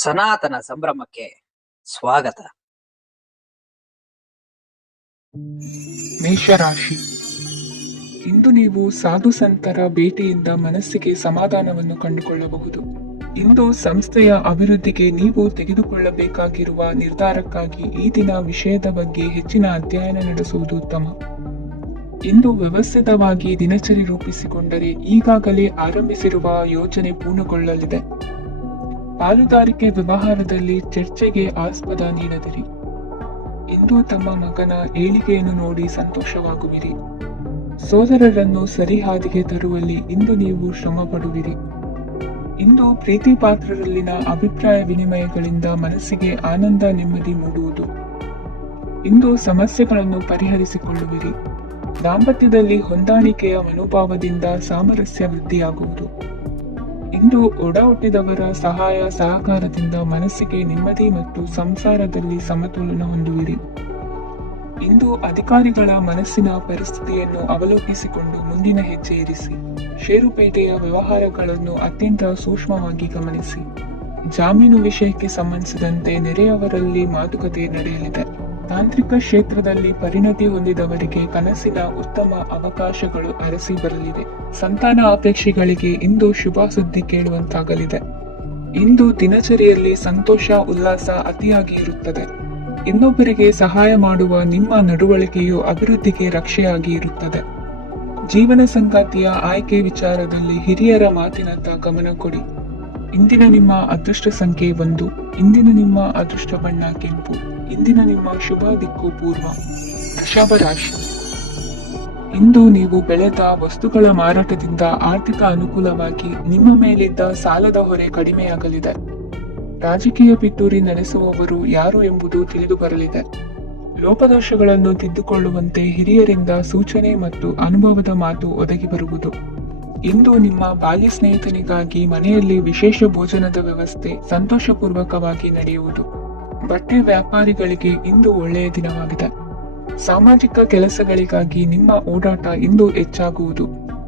ಸನಾತನ ಸಂಭ್ರಮಕ್ಕೆ ಸ್ವಾಗತ. ಮೇಷರಾಶಿ. ಇಂದು ನೀವು ಸಾಧು ಸಂತರ ಭೇಟಿಯಿಂದ ಮನಸ್ಸಿಗೆ ಸಮಾಧಾನವನ್ನು ಕಂಡುಕೊಳ್ಳಬಹುದು. ಇಂದು ಸಂಸ್ಥೆಯ ಅಭಿವೃದ್ಧಿಗೆ ನೀವು ತೆಗೆದುಕೊಳ್ಳಬೇಕಾಗಿರುವ ನಿರ್ಧಾರಕ್ಕಾಗಿ ಈ ದಿನ ವಿಷಯದ ಬಗ್ಗೆ ಹೆಚ್ಚಿನ ಅಧ್ಯಯನ ನಡೆಸುವುದು ಉತ್ತಮ. ಇಂದು ವ್ಯವಸ್ಥಿತವಾಗಿ ದಿನಚರಿ ರೂಪಿಸಿಕೊಂಡರೆ ಈಗಾಗಲೇ ಆರಂಭಿಸಿರುವ ಯೋಜನೆ ಪೂರ್ಣಗೊಳ್ಳಲಿದೆ. ಪಾಲುದಾರಿಕೆ ವ್ಯವಹಾರದಲ್ಲಿ ಚರ್ಚೆಗೆ ಆಸ್ಪದ ನೀಡದಿರಿ. ಇಂದು ತಮ್ಮ ಮಗನ ಏಳಿಗೆಯನ್ನು ನೋಡಿ ಸಂತೋಷವಾಗುವಿರಿ. ಸೋದರರನ್ನು ಸರಿಹಾದಿಗೆ ತರುವಲ್ಲಿ ಇಂದು ನೀವು ಶ್ರಮ ಪಡುವಿರಿ. ಇಂದು ಪ್ರೀತಿ ಪಾತ್ರರಲ್ಲಿನ ಅಭಿಪ್ರಾಯ ವಿನಿಮಯಗಳಿಂದ ಮನಸ್ಸಿಗೆ ಆನಂದ ನೆಮ್ಮದಿ ಮೂಡುವುದು. ಇಂದು ಸಮಸ್ಯೆಗಳನ್ನು ಪರಿಹರಿಸಿಕೊಳ್ಳುವಿರಿ. ದಾಂಪತ್ಯದಲ್ಲಿ ಹೊಂದಾಣಿಕೆಯ ಮನೋಭಾವದಿಂದ ಸಾಮರಸ್ಯ ವೃದ್ಧಿಯಾಗುವುದು. ಇಂದು ಒಡ ಹುಟ್ಟಿದವರ ಸಹಾಯ ಸಹಕಾರದಿಂದ ಮನಸ್ಸಿಗೆ ನೆಮ್ಮದಿ ಮತ್ತು ಸಂಸಾರದಲ್ಲಿ ಸಮತೋಲನ ಹೊಂದುವಿರಿ. ಇಂದು ಅಧಿಕಾರಿಗಳ ಮನಸ್ಸಿನ ಪರಿಸ್ಥಿತಿಯನ್ನು ಅವಲೋಕಿಸಿಕೊಂಡು ಮುಂದಿನ ಹೆಜ್ಜೆ ಇರಿಸಿ. ಷೇರುಪೇಟೆಯ ವ್ಯವಹಾರಗಳನ್ನು ಅತ್ಯಂತ ಸೂಕ್ಷ್ಮವಾಗಿ ಗಮನಿಸಿ. ಜಾಮೀನು ವಿಷಯಕ್ಕೆ ಸಂಬಂಧಿಸಿದಂತೆ ನೆರೆಯವರಲ್ಲಿ ಮಾತುಕತೆ ನಡೆಯಲಿದೆ. ತಾಂತ್ರಿಕ ಕ್ಷೇತ್ರದಲ್ಲಿ ಪರಿಣತಿ ಹೊಂದಿದವರಿಗೆ ಕನಸಿನ ಉತ್ತಮ ಅವಕಾಶಗಳು ಅರಸಿ ಬರಲಿವೆ. ಸಂತಾನ ಅಪೇಕ್ಷೆಗಳಿಗೆ ಇಂದು ಶುಭ ಸುದ್ದಿ ಕೇಳುವಂತಾಗಲಿದೆ. ಇಂದು ದಿನಚರಿಯಲ್ಲಿ ಸಂತೋಷ ಉಲ್ಲಾಸ ಅತಿಯಾಗಿ ಇರುತ್ತದೆ. ಇನ್ನೊಬ್ಬರಿಗೆ ಸಹಾಯ ಮಾಡುವ ನಿಮ್ಮ ನಡವಳಿಕೆಯು ಅಭಿವೃದ್ಧಿಗೆ ರಕ್ಷೆಯಾಗಿ ಇರುತ್ತದೆ. ಜೀವನ ಸಂಗಾತಿಯ ಆಯ್ಕೆ ವಿಚಾರದಲ್ಲಿ ಹಿರಿಯರ ಮಾತಿನತ್ತ ಗಮನ ಕೊಡಿ. ಇಂದಿನ ನಿಮ್ಮ ಅದೃಷ್ಟ ಸಂಖ್ಯೆ 1. ಇಂದಿನ ನಿಮ್ಮ ಅದೃಷ್ಟ ಬಣ್ಣ ಕೆಂಪು. ಇಂದಿನ ನಿಮ್ಮ ಶುಭ ದಿಕ್ಕು ಪೂರ್ವ. ವೃಷಭ ರಾಶಿ. ಇಂದು ನೀವು ಬೆಳೆದ ವಸ್ತುಗಳ ಮಾರಾಟದಿಂದ ಆರ್ಥಿಕ ಅನುಕೂಲವಾಗಿ ನಿಮ್ಮ ಮೇಲಿದ್ದ ಸಾಲದ ಹೊರೆ ಕಡಿಮೆಯಾಗಲಿದೆ. ರಾಜಕೀಯ ಪಿತೂರಿ ನಡೆಸುವವರು ಯಾರು ಎಂಬುದು ತಿಳಿದು ಬರಲಿದೆ. ಲೋಪದೋಷಗಳನ್ನು ತಿದ್ದುಕೊಳ್ಳುವಂತೆ ಹಿರಿಯರಿಂದ ಸೂಚನೆ ಮತ್ತು ಅನುಭವದ ಮಾತು ಒದಗಿ ಬರುವುದು. ಇಂದು ನಿಮ್ಮ ಬಾಲ್ಯ ಸ್ನೇಹಿತನಿಗಾಗಿ ಮನೆಯಲ್ಲಿ ವಿಶೇಷ ಭೋಜನದ ವ್ಯವಸ್ಥೆ ಸಂತೋಷಪೂರ್ವಕವಾಗಿ ನಡೆಯುವುದು. ಬಟ್ಟೆ ವ್ಯಾಪಾರಿಗಳಿಗೆ ಇಂದು ಒಳ್ಳೆಯ ದಿನವಾಗಿದೆ. ಸಾಮಾಜಿಕ ಕೆಲಸಗಳಿಗಾಗಿ ನಿಮ್ಮ ಓಡಾಟ ಇಂದು ಹೆಚ್ಚಾಗುವುದು.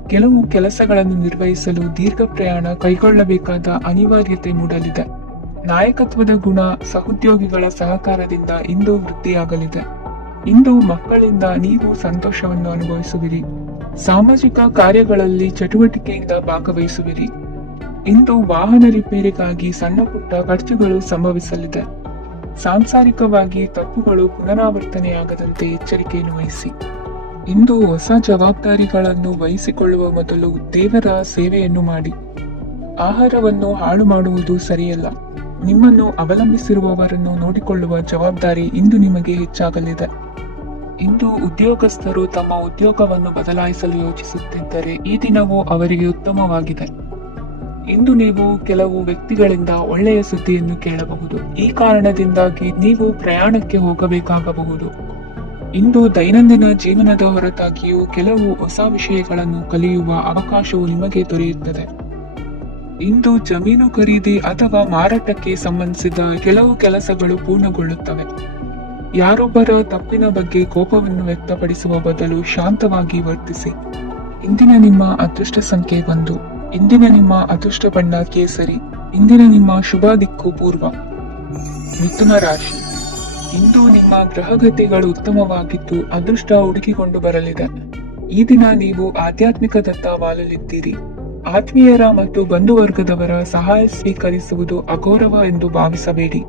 ಕೆಲವು ಕೆಲಸಗಳನ್ನು ನಿರ್ವಹಿಸಲು ದೀರ್ಘ ಪ್ರಯಾಣ ಕೈಗೊಳ್ಳಬೇಕಾದ ಅನಿವಾರ್ಯತೆ ಮೂಡಲಿದೆ. ನಾಯಕತ್ವದ ಗುಣ ಸಹೋದ್ಯೋಗಿಗಳ ಸಹಕಾರದಿಂದ ಇಂದು ವೃದ್ಧಿಯಾಗಲಿದೆ. ಇಂದು ಮಕ್ಕಳಿಂದ ನೀವು ಸಂತೋಷವನ್ನು ಅನುಭವಿಸುವಿರಿ. ಸಾಮಾಜಿಕ ಕಾರ್ಯಗಳಲ್ಲಿ ಚಟುವಟಿಕೆಯಿಂದ ಭಾಗವಹಿಸುವಿರಿ. ಇಂದು ವಾಹನ ರಿಪೇರಿಗಾಗಿ ಸಣ್ಣ ಪುಟ್ಟ ಖರ್ಚುಗಳು ಸಂಭವಿಸಲಿದೆ. ಸಾಂಸಾರಿಕವಾಗಿ ತಪ್ಪುಗಳು ಪುನರಾವರ್ತನೆಯಾಗದಂತೆ ಎಚ್ಚರಿಕೆಯನ್ನು ವಹಿಸಿ. ಇಂದು ಹೊಸ ಜವಾಬ್ದಾರಿಗಳನ್ನು ವಹಿಸಿಕೊಳ್ಳುವ ಮೊದಲು ದೇವರ ಸೇವೆಯನ್ನು ಮಾಡಿ. ಆಹಾರವನ್ನು ಹಾಳು ಮಾಡುವುದು ಸರಿಯಲ್ಲ. ನಿಮ್ಮನ್ನು ಅವಲಂಬಿಸಿರುವವರನ್ನು ನೋಡಿಕೊಳ್ಳುವ ಜವಾಬ್ದಾರಿ ಇಂದು ನಿಮಗೆ ಹೆಚ್ಚಾಗಲಿದೆ. ಇಂದು ಉದ್ಯೋಗಸ್ಥರು ತಮ್ಮ ಉದ್ಯೋಗವನ್ನು ಬದಲಾಯಿಸಲು ಯೋಚಿಸುತ್ತಿದ್ದರೆ ಈ ದಿನವೂ ಅವರಿಗೆ ಉತ್ತಮವಾಗಿದೆ. ಇಂದು ನೀವು ಕೆಲವು ವ್ಯಕ್ತಿಗಳಿಂದ ಒಳ್ಳೆಯ ಸುದ್ದಿಯನ್ನು ಕೇಳಬಹುದು. ಈ ಕಾರಣದಿಂದಾಗಿ ನೀವು ಪ್ರಯಾಣಕ್ಕೆ ಹೋಗಬೇಕಾಗಬಹುದು. ಇಂದು ದೈನಂದಿನ ಜೀವನದ ಹೊರತಾಗಿಯೂ ಕೆಲವು ಹೊಸ ವಿಷಯಗಳನ್ನು ಕಲಿಯುವ ಅವಕಾಶವು ನಿಮಗೆ ದೊರೆಯುತ್ತದೆ. ಇಂದು ಜಮೀನು ಖರೀದಿ ಅಥವಾ ಮಾರಾಟಕ್ಕೆ ಸಂಬಂಧಿಸಿದ ಕೆಲವು ಕೆಲಸಗಳು ಪೂರ್ಣಗೊಳ್ಳುತ್ತವೆ. ಯಾರೊಬ್ಬರ ತಪ್ಪಿನ ಬಗ್ಗೆ ಕೋಪವನ್ನು ವ್ಯಕ್ತಪಡಿಸುವ ಬದಲು ಶಾಂತವಾಗಿ ವರ್ತಿಸಿ. ಇಂದಿನ ನಿಮ್ಮ ಅದೃಷ್ಟ ಸಂಖ್ಯೆ 1. ಇಂದಿನ ನಿಮ್ಮ ಅದೃಷ್ಟ ಬಣ್ಣ ಕೇಸರಿ. ಇಂದಿನ ನಿಮ್ಮ ಶುಭ ದಿಕ್ಕು ಪೂರ್ವ. ಮಿಥುನ ರಾಶಿ. ಇಂದು ನಿಮ್ಮ ಗ್ರಹಗತಿಗಳು ಉತ್ತಮವಾಗಿದ್ದು ಅದೃಷ್ಟ ಹುಡುಕಿಕೊಂಡು ಬರಲಿದೆ. ಈ ದಿನ ನೀವು ಆಧ್ಯಾತ್ಮಿಕದತ್ತ ವಾಲಲಿದ್ದೀರಿ. ಆತ್ಮೀಯರ ಮತ್ತು ಬಂಧುವರ್ಗದವರ ಸಹಾಯ ಸ್ವೀಕರಿಸುವುದು ಅಗೌರವ ಎಂದು ಭಾವಿಸಬೇಡಿ.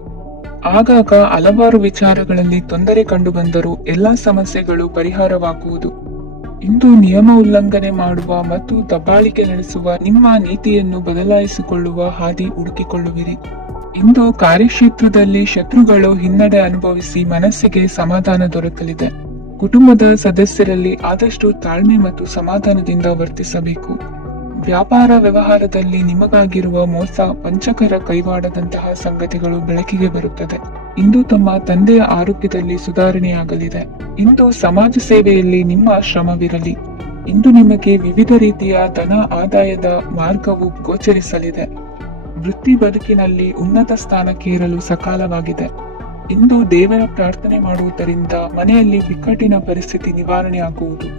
ಆಗಾಗ ಹಲವಾರು ವಿಚಾರಗಳಲ್ಲಿ ತೊಂದರೆ ಕಂಡುಬಂದರೂ ಎಲ್ಲಾ ಸಮಸ್ಯೆಗಳು ಪರಿಹಾರವಾಗುವುದು. ಇಂದು ನಿಯಮ ಉಲ್ಲಂಘನೆ ಮಾಡುವ ಮತ್ತು ದಬ್ಬಾಳಿಕೆ ನಡೆಸುವ ನಿಮ್ಮ ನೀತಿಯನ್ನು ಬದಲಾಯಿಸಿಕೊಳ್ಳುವ ಹಾದಿ ಹುಡುಕಿಕೊಳ್ಳುವಿರಿ. ಇಂದು ಕಾರ್ಯಕ್ಷೇತ್ರದಲ್ಲಿ ಶತ್ರುಗಳು ಹಿನ್ನಡೆ ಅನುಭವಿಸಿ ಮನಸ್ಸಿಗೆ ಸಮಾಧಾನ ದೊರಕಲಿದೆ. ಕುಟುಂಬದ ಸದಸ್ಯರಲ್ಲಿ ಆದಷ್ಟು ತಾಳ್ಮೆ ಮತ್ತು ಸಮಾಧಾನದಿಂದ ವರ್ತಿಸಬೇಕು. ವ್ಯಾಪಾರ ವ್ಯವಹಾರದಲ್ಲಿ ನಿಮಗಾಗಿರುವ ಮೋಸ ವಂಚಕರ ಕೈವಾಡದಂತಹ ಸಂಗತಿಗಳು ಬೆಳಕಿಗೆ ಬರುತ್ತದೆ. ಇಂದು ತಮ್ಮ ತಂದೆಯ ಆರೋಗ್ಯದಲ್ಲಿ ಸುಧಾರಣೆಯಾಗಲಿದೆ. ಇಂದು ಸಮಾಜ ಸೇವೆಯಲ್ಲಿ ನಿಮ್ಮ ಶ್ರಮವಿರಲಿ. ಇಂದು ನಿಮಗೆ ವಿವಿಧ ರೀತಿಯ ಧನ ಆದಾಯದ ಮಾರ್ಗವು ಗೋಚರಿಸಲಿದೆ. ವೃತ್ತಿ ಬದುಕಿನಲ್ಲಿ ಉನ್ನತ ಸ್ಥಾನಕ್ಕೇರಲು ಸಕಾಲವಾಗಿದೆ. ಇಂದು ದೇವರ ಪ್ರಾರ್ಥನೆ ಮಾಡುವುದರಿಂದ ಮನೆಯಲ್ಲಿ ಬಿಕ್ಕಟ್ಟಿನ ಪರಿಸ್ಥಿತಿ ನಿವಾರಣೆಯಾಗುವುದು.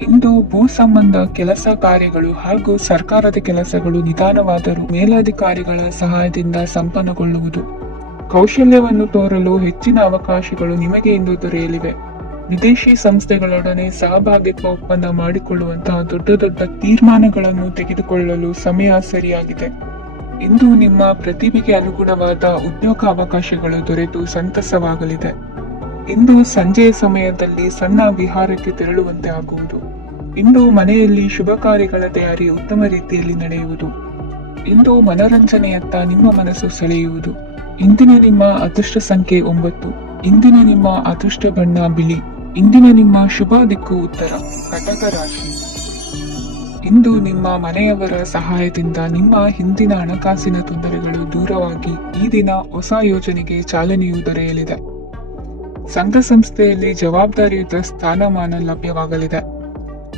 ಇಂದು ಭೂ ಸಂಬಂಧ ಕೆಲಸ ಕಾರ್ಯಗಳು ಹಾಗೂ ಸರ್ಕಾರದ ಕೆಲಸಗಳು ನಿಧಾನವಾದರೂ ಮೇಲಾಧಿಕಾರಿಗಳ ಸಹಾಯದಿಂದ ಸಂಪನ್ನಗೊಳ್ಳುವುದು. ಕೌಶಲ್ಯವನ್ನು ತೋರಲು ಹೆಚ್ಚಿನ ಅವಕಾಶಗಳು ನಿಮಗೆ ಇಂದು ದೊರೆಯಲಿವೆ. ವಿದೇಶಿ ಸಂಸ್ಥೆಗಳೊಡನೆ ಸಹಭಾಗಿತ್ವ ಒಪ್ಪಂದ ಮಾಡಿಕೊಳ್ಳುವಂತಹ ದೊಡ್ಡ ದೊಡ್ಡ ತೀರ್ಮಾನಗಳನ್ನು ತೆಗೆದುಕೊಳ್ಳಲು ಸಮಯ ಸರಿಯಾಗಿದೆ. ಇಂದು ನಿಮ್ಮ ಪ್ರತಿಭೆಗೆ ಅನುಗುಣವಾದ ಉದ್ಯೋಗ ಅವಕಾಶಗಳು ದೊರೆತು ಸಂತಸವಾಗಲಿದೆ. ಇಂದು ಸಂಜೆಯ ಸಮಯದಲ್ಲಿ ಸಣ್ಣ ವಿಹಾರಕ್ಕೆ ತೆರಳುವಂತೆ ಆಗುವುದು. ಇಂದು ಮನೆಯಲ್ಲಿ ಶುಭ ಕಾರ್ಯಗಳ ತಯಾರಿ ಉತ್ತಮ ರೀತಿಯಲ್ಲಿ ನಡೆಯುವುದು. ಇಂದು ಮನೋರಂಜನೆಯತ್ತ ನಿಮ್ಮ ಮನಸ್ಸು ಸೆಳೆಯುವುದು. ಇಂದಿನ ನಿಮ್ಮ ಅದೃಷ್ಟ ಸಂಖ್ಯೆ 9. ಇಂದಿನ ನಿಮ್ಮ ಅದೃಷ್ಟ ಬಣ್ಣ ಬಿಳಿ. ಇಂದಿನ ನಿಮ್ಮ ಶುಭ ದಿಕ್ಕು ಉತ್ತರ, ಕಟಕ ರಾಶಿ. ಇಂದು ನಿಮ್ಮ ಮನೆಯವರ ಸಹಾಯದಿಂದ ನಿಮ್ಮ ಹಿಂದಿನ ಹಣಕಾಸಿನ ತೊಂದರೆಗಳು ದೂರವಾಗಿ ಈ ದಿನ ಹೊಸ ಯೋಜನೆಗೆ ಚಾಲನೆಯೂ ದೊರೆಯಲಿದೆ. ಸಂಘ ಸಂಸ್ಥೆಯಲ್ಲಿ ಜವಾಬ್ದಾರಿಯುತ ಸ್ಥಾನಮಾನ ಲಭ್ಯವಾಗಲಿದೆ.